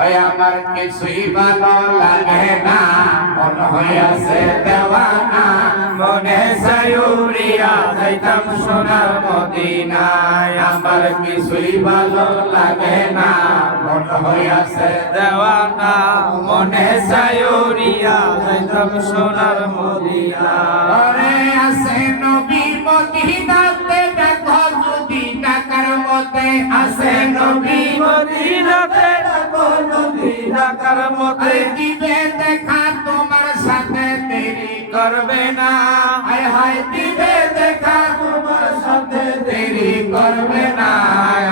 ওই আমার কিছুই ভালো লাগে না মন হইয়াছে দেওয়ানা মনে সায়ুরিয়া যাইতাম সোনার মদিনায় আমার কিছুই ভালো লাগে না মন হইয়াছে দেওয়ানা মনে সায়ুরিয়া যাইতাম সোনার মদিনায় ওরে আছে নবী মদিনাতে দেখো যদি টাকার মতে আছে নবী মদিনাতে দেখো যদি টাকার মতে দিবে দেখা তোমার সাথে দেরি করবে না হায় হায় দিবে দেখা তোমার সাথে দেরি করবে না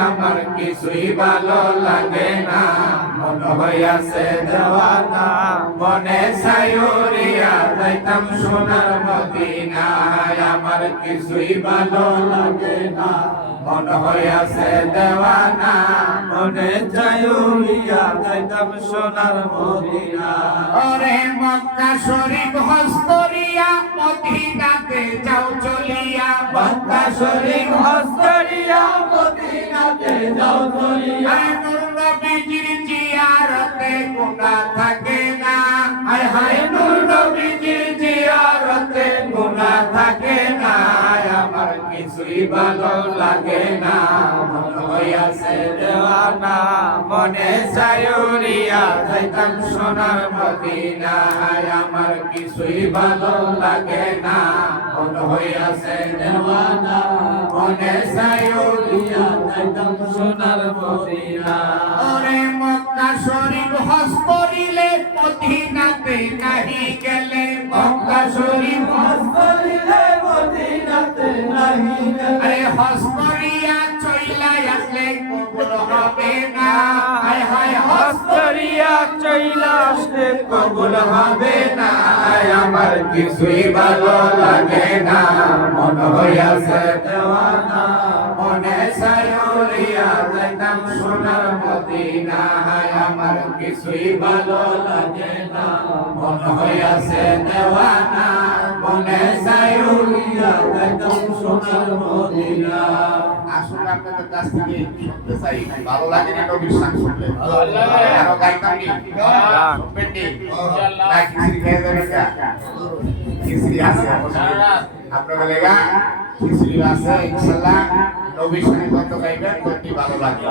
আমার কিছুই ভালো লাগে না মন হইয়াছে দেওয়ানা মনে সায়ুরিয়া যাইতাম সোনার মদিনায় আমার কিছুই ভালো লাগে না মন হইয়াছে দেওয়ানা মনে সায়ুরিয়া যাইতাম সোনার মদিনায় ওরে মক্কা শরীফ হজ করিয়া মদিনাতে যাও চলিয়া মক্কা শরীফ হজ করিয়া মদিনাতে যাও চলিয়া নূর নবীজির জিয়ারতে গুনাহ থাকে না হায় হায় নূর নবীজির জিয়ারতে গুনাহ থাকে না আমার কিছুই ভালো লাগে না মন হইয়াছে দেওয়ানা মনে সায়ুরিয়া যাইতাম সোনার মদিনায় আমার কিছুই ভালো লাগে না মন হইয়াছে দেওয়ানা মনে সায়ুরিয়া যাইতাম সোনার মদিনায় ওরে মক্কা শরীফ হজ করিলে মদিনাতে নাহি গেলে মক্কা শরীফ হজ করিলে মদিনাতে নাহি গেলে আরে হজ করিয়া চইলা আসলে কবুল হবে না হায় হায় হজ করিয়া চইলা আসলে কবুল হবে না আমার কিছুই ভালো লাগে না মন হইয়াছে দেওয়ানা মনে সায়ুরিয়া যাইতাম সোনার মদিনায় আমার কিছুই ভালো লাগে না মন হইয়াছে দেওয়ানা মনে সায়ুরিয়া যাইতাম সোনার মদিনায় আসলে আপনাদের কাছ থেকে শুনতে চাই ভালো লাগে না নবীর শান শুনলে আরো গাইতাম নি শুনবেন নি ইনশাআল্লাহ না খিচুড়ি খেয়ে যাবেন না খিচুড়ি আছে আপনাদের লেগা খিচুড়ি আছে ইনশাআল্লাহ নবীর শান কত গাইবেন কত ভালো লাগে